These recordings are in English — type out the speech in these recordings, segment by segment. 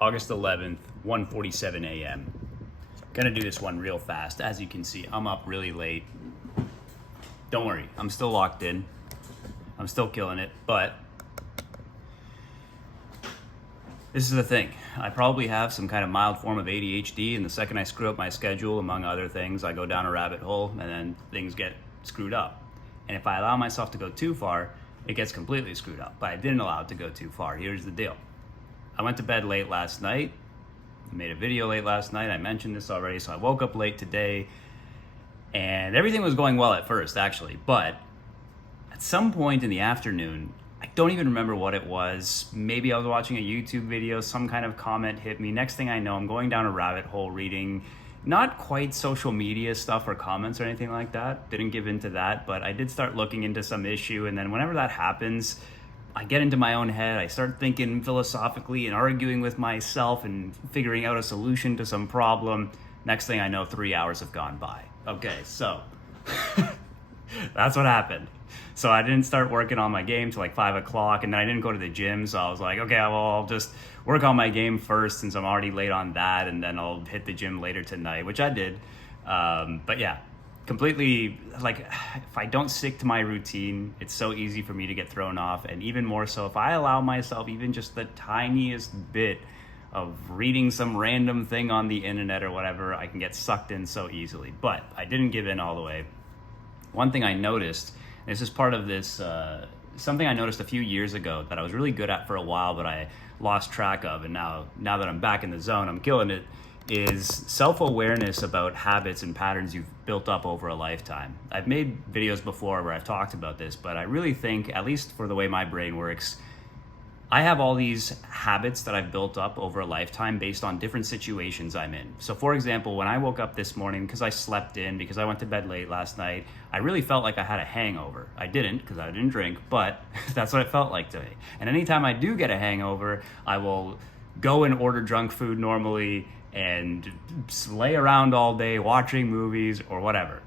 August 11th, 1:47 a.m. Gonna do this one real fast. As you can see, I'm up really late. Don't worry, I'm still locked in. I'm still killing it, but this is the thing. I probably have some kind of mild form of ADHD, and the second I screw up my schedule, among other things, I go down a rabbit hole and then things get screwed up. And if I allow myself to go too far, it gets completely screwed up. But I didn't allow it to go too far. Here's the deal. I went to bed late last night. I made a video late last night. I mentioned this already. So I woke up late today and everything was going well at first, actually. But at some point in the afternoon, I don't even remember what it was. Maybe I was watching a YouTube video, some kind of comment hit me. Next thing I know, I'm going down a rabbit hole reading not quite social media stuff or comments or anything like that. Didn't give into that, but I did start looking into some issue. And then whenever that happens, I get into my own head. I start thinking philosophically and arguing with myself and figuring out a solution to some problem. Next thing I know, 3 hours have gone by. Okay, so that's what happened. So I didn't start working on my game till like 5 o'clock, and then I didn't go to the gym. So I was like, okay, well, I'll just work on my game first since I'm already late on that, and then I'll hit the gym later tonight, which I did. But yeah, completely, like, if I don't stick to my routine, it's so easy for me to get thrown off. And even more so, if I allow myself even just the tiniest bit of reading some random thing on the internet or whatever, I can get sucked in so easily. But I didn't give in all the way. One thing I noticed, this is part of this, something I noticed a few years ago that I was really good at for a while, but I lost track of, and now that I'm back in the zone, I'm killing it, is self-awareness about habits and patterns you've built up over a lifetime. I've made videos before where I've talked about this, but I really think, at least for the way my brain works, I have all these habits that I've built up over a lifetime based on different situations I'm in. So for example, when I woke up this morning, because I slept in, because I went to bed late last night, I really felt like I had a hangover. I didn't, because I didn't drink, but that's what it felt like to me. And anytime I do get a hangover, I will go and order junk food normally and lay around all day watching movies or whatever.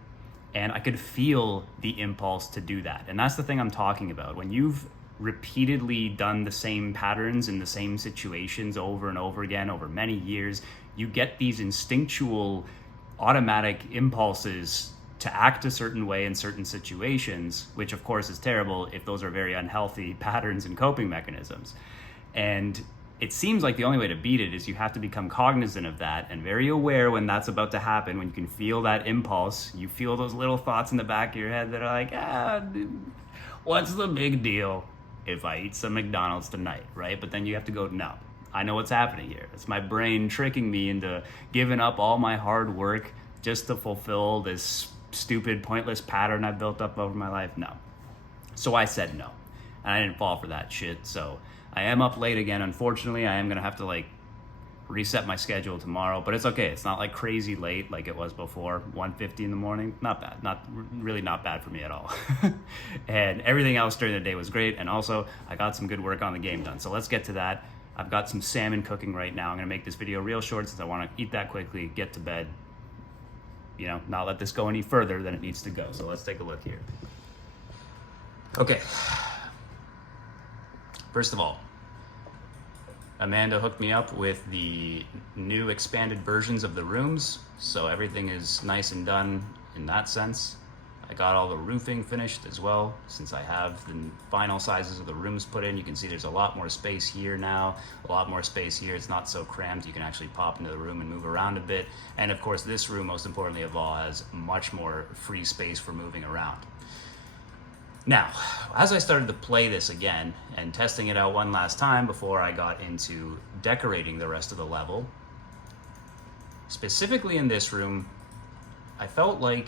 And I could feel the impulse to do that. And that's the thing I'm talking about. When you've repeatedly done the same patterns in the same situations over and over again over many years, you get these instinctual automatic impulses to act a certain way in certain situations, which of course is terrible if those are very unhealthy patterns and coping mechanisms. And it seems like the only way to beat it is you have to become cognizant of that and very aware when that's about to happen. When you can feel that impulse, you feel those little thoughts in the back of your head that are like, what's the big deal if I eat some McDonald's tonight, right? But then you have to go, no, I know what's happening here. It's my brain tricking me into giving up all my hard work just to fulfill this stupid, pointless pattern I've built up over my life. No. So I said no, and I didn't fall for that shit. So I am up late again. Unfortunately, I am gonna have to reset my schedule tomorrow, but it's okay. It's not like crazy late like it was before. 1:50 in the morning, not bad. Not bad for me at all. And everything else during the day was great. And also I got some good work on the game done. So let's get to that. I've got some salmon cooking right now. I'm gonna make this video real short since I want to eat that quickly, get to bed, not let this go any further than it needs to go. So let's take a look here. Okay. First of all, Amanda hooked me up with the new expanded versions of the rooms, so everything is nice and done in that sense. I got all the roofing finished as well, since I have the final sizes of the rooms put in. You can see there's a lot more space here now, a lot more space here. It's not so cramped. You can actually pop into the room and move around a bit. And of course, this room, most importantly of all, has much more free space for moving around. Now, as I started to play this again and testing it out one last time before I got into decorating the rest of the level, specifically in this room, I felt like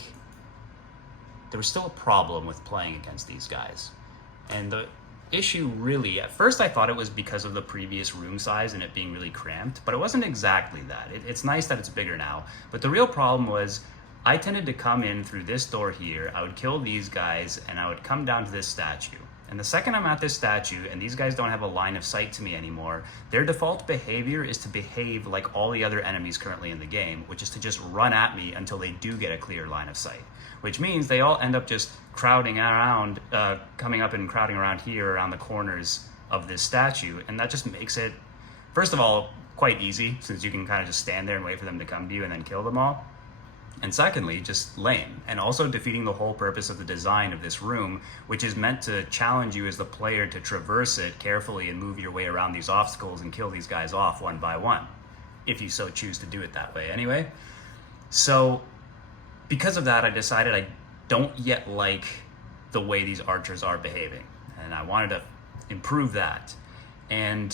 there was still a problem with playing against these guys. And the issue really, at first I thought it was because of the previous room size and it being really cramped, but it wasn't exactly that. It's nice that it's bigger now, but the real problem was I tended to come in through this door here, I would kill these guys, and I would come down to this statue. And the second I'm at this statue and these guys don't have a line of sight to me anymore, their default behavior is to behave like all the other enemies currently in the game, which is to just run at me until they do get a clear line of sight. Which means they all end up just crowding around, coming up and crowding around here around the corners of this statue, and that just makes it, first of all, quite easy, since you can kind of just stand there and wait for them to come to you and then kill them all. And secondly, just lame, and also defeating the whole purpose of the design of this room, which is meant to challenge you as the player to traverse it carefully and move your way around these obstacles and kill these guys off one by one, if you so choose to do it that way anyway. So because of that, I decided I don't yet like the way these archers are behaving, and I wanted to improve that. And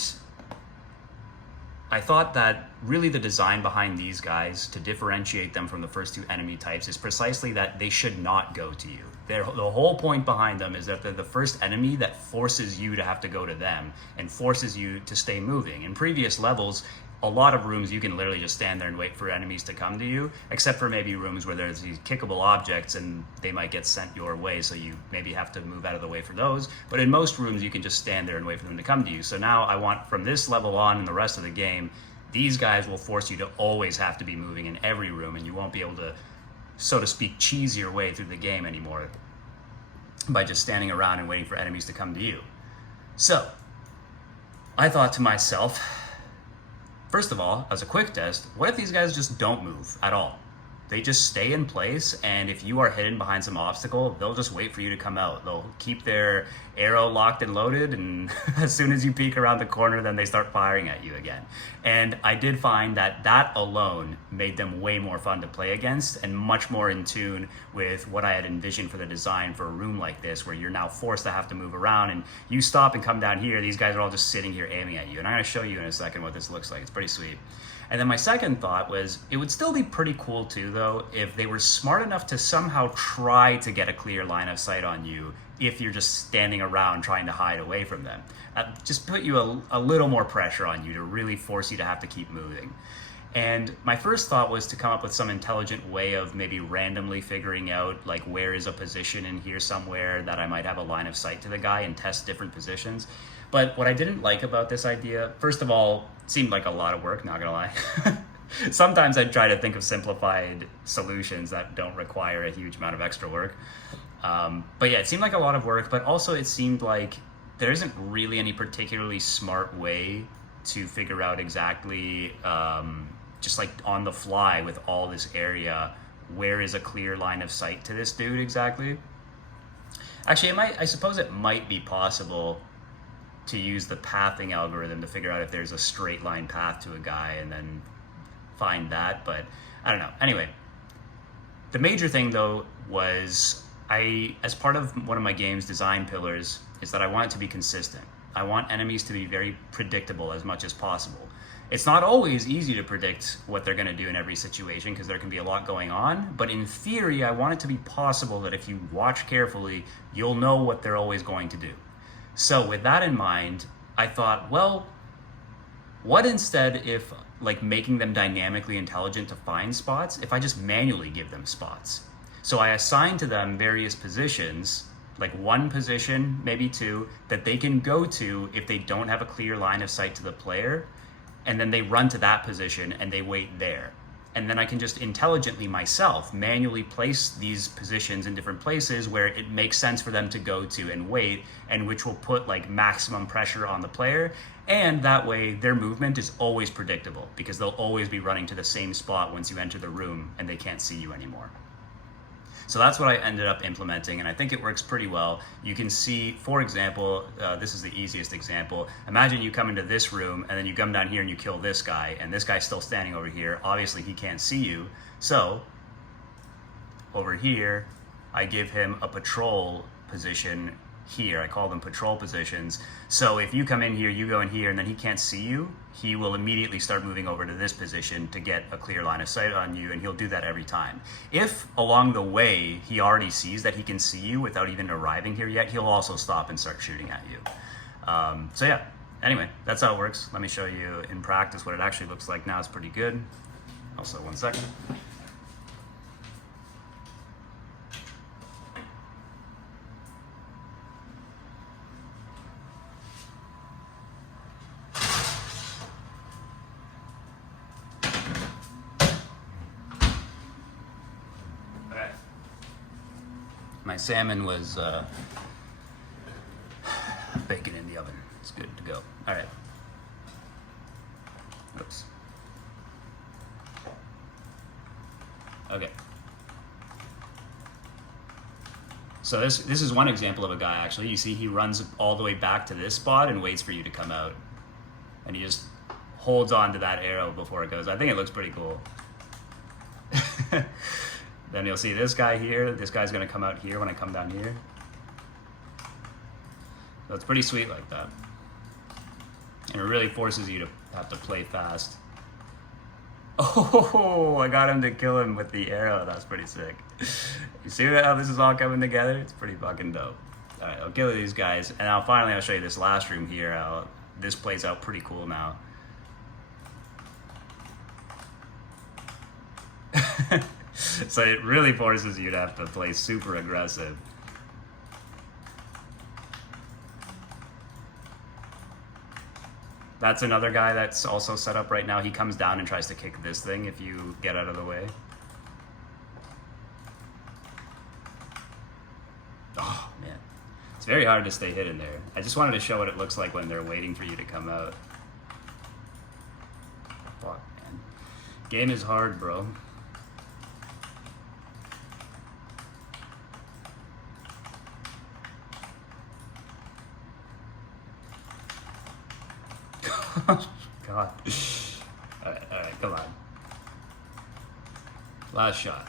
I thought that really the design behind these guys to differentiate them from the first two enemy types is precisely that they should not go to you. The whole point behind them is that they're the first enemy that forces you to have to go to them and forces you to stay moving. In previous levels, a lot of rooms you can literally just stand there and wait for enemies to come to you, except for maybe rooms where there's these kickable objects and they might get sent your way, so you maybe have to move out of the way for those. But in most rooms you can just stand there and wait for them to come to you. So now I want, from this level on and the rest of the game, these guys will force you to always have to be moving in every room, and you won't be able to, so to speak, cheese your way through the game anymore by just standing around and waiting for enemies to come to you. So I thought to myself, first of all, as a quick test, what if these guys just don't move at all? They just stay in place, and if you are hidden behind some obstacle, they'll just wait for you to come out. They'll keep their arrow locked and loaded, and as soon as you peek around the corner, then they start firing at you again. And I did find that that alone made them way more fun to play against and much more in tune with what I had envisioned for the design for a room like this, where you're now forced to have to move around, and you stop and come down here, these guys are all just sitting here aiming at you. And I'm gonna show you in a second what this looks like. It's pretty sweet. And then my second thought was, it would still be pretty cool too, though, if they were smart enough to somehow try to get a clear line of sight on you if you're just standing around trying to hide away from them. Just put you a little more pressure on you to really force you to have to keep moving. And my first thought was to come up with some intelligent way of maybe randomly figuring out, like, where is a position in here somewhere that I might have a line of sight to the guy and test different positions. But what I didn't like about this idea, first of all, it seemed like a lot of work, not gonna lie. Sometimes I try to think of simplified solutions that don't require a huge amount of extra work. But yeah, it seemed like a lot of work, but also it seemed like there isn't really any particularly smart way to figure out exactly, just like on the fly with all this area, where is a clear line of sight to this dude exactly. Actually, I suppose it might be possible to use the pathing algorithm to figure out if there's a straight line path to a guy and then find that, but I don't know. Anyway, the major thing though was, as part of one of my game's design pillars, is that I want it to be consistent. I want enemies to be very predictable as much as possible. It's not always easy to predict what they're going to do in every situation because there can be a lot going on, but in theory I want it to be possible that if you watch carefully, you'll know what they're always going to do. So with that in mind, I thought, well, what instead if, like, making them dynamically intelligent to find spots, if I just manually give them spots? So I assign to them various positions, like one position, maybe two, that they can go to if they don't have a clear line of sight to the player, and then they run to that position and they wait there. And then I can just intelligently myself manually place these positions in different places where it makes sense for them to go to and wait, and which will put like maximum pressure on the player. And that way their movement is always predictable because they'll always be running to the same spot once you enter the room and they can't see you anymore. So that's what I ended up implementing, and I think it works pretty well. You can see, for example, this is the easiest example. Imagine you come into this room, and then you come down here and you kill this guy, and this guy's still standing over here. Obviously, he can't see you. So, over here, I give him a patrol position here. I call them patrol positions. So if you come in here, you go in here, and then he can't see you, he will immediately start moving over to this position to get a clear line of sight on you, and he'll do that every time. If along the way he already sees that he can see you without even arriving here yet, he'll also stop and start shooting at you. So yeah, anyway, that's how it works. Let me show you in practice what it actually looks like now. It's pretty good. Also, one second. My salmon was baking in the oven. It's good to go. All right. Oops. Okay. So this is one example of a guy, actually. You see he runs all the way back to this spot and waits for you to come out. And he just holds on to that arrow before it goes. I think it looks pretty cool. Then you'll see this guy here. This guy's going to come out here when I come down here. So it's pretty sweet like that. And it really forces you to have to play fast. Oh, I got him to kill him with the arrow. That's pretty sick. You see how this is all coming together? It's pretty fucking dope. All right, I'll kill these guys. And now finally I'll show you this last room here. This plays out pretty cool now. So it really forces you to have to play super aggressive. That's another guy that's also set up right now. He comes down and tries to kick this thing if you get out of the way. Oh, man. It's very hard to stay hidden there. I just wanted to show what it looks like when they're waiting for you to come out. Fuck, man. Game is hard, bro. God. Alright, come on. Last shot.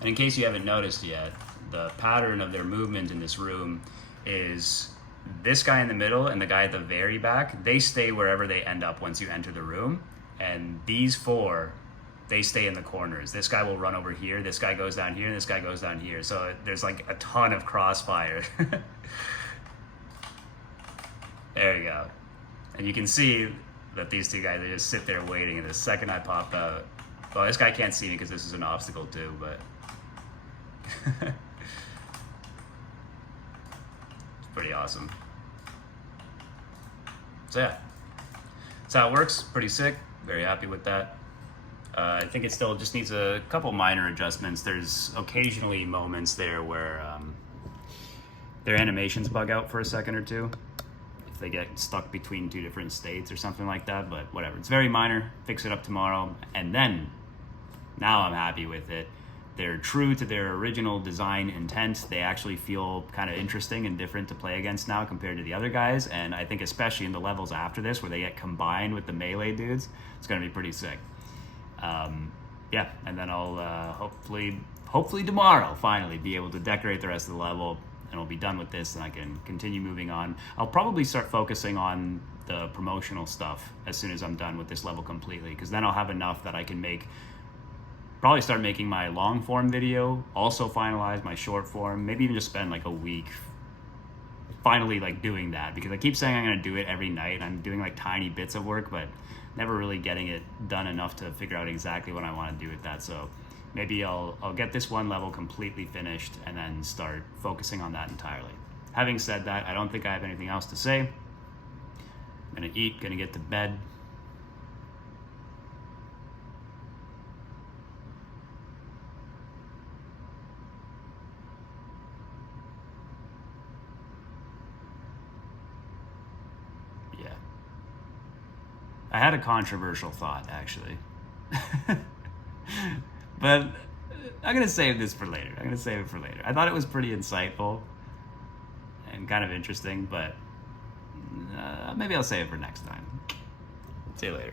And in case you haven't noticed yet, the pattern of their movement in this room is this guy in the middle and the guy at the very back, they stay wherever they end up once you enter the room. And these four, they stay in the corners. This guy will run over here, this guy goes down here, and this guy goes down here. So there's like a ton of crossfire. There you go. And you can see that these two guys, they just sit there waiting, and the second I pop out, well, this guy can't see me because this is an obstacle too, but it's pretty awesome. So yeah, that's how it works. Pretty sick. Very happy with that. I think it still just needs a couple minor adjustments. There's occasionally moments there where their animations bug out for a second or two. They get stuck between two different states or something like that, but whatever. It's very minor. Fix it up tomorrow. And then, now I'm happy with it. They're true to their original design intent. They actually feel kind of interesting and different to play against now compared to the other guys. And I think especially in the levels after this, where they get combined with the melee dudes, it's going to be pretty sick. Yeah, and then I'll hopefully tomorrow, finally, be able to decorate the rest of the level, and we'll be done with this, and I can continue moving on. I'll probably start focusing on the promotional stuff as soon as I'm done with this level completely, because then I'll have enough that I can probably start making my long form video, also finalize my short form, maybe even just spend like a week finally like doing that, because I keep saying I'm gonna do it every night, and I'm doing like tiny bits of work, but never really getting it done enough to figure out exactly what I want to do with that. So maybe I'll get this one level completely finished and then start focusing on that entirely. Having said that, I don't think I have anything else to say. I'm gonna eat, gonna get to bed. Yeah. I had a controversial thought, actually. But I'm going to save this for later. I thought it was pretty insightful and kind of interesting, but maybe I'll save it for next time. See you later.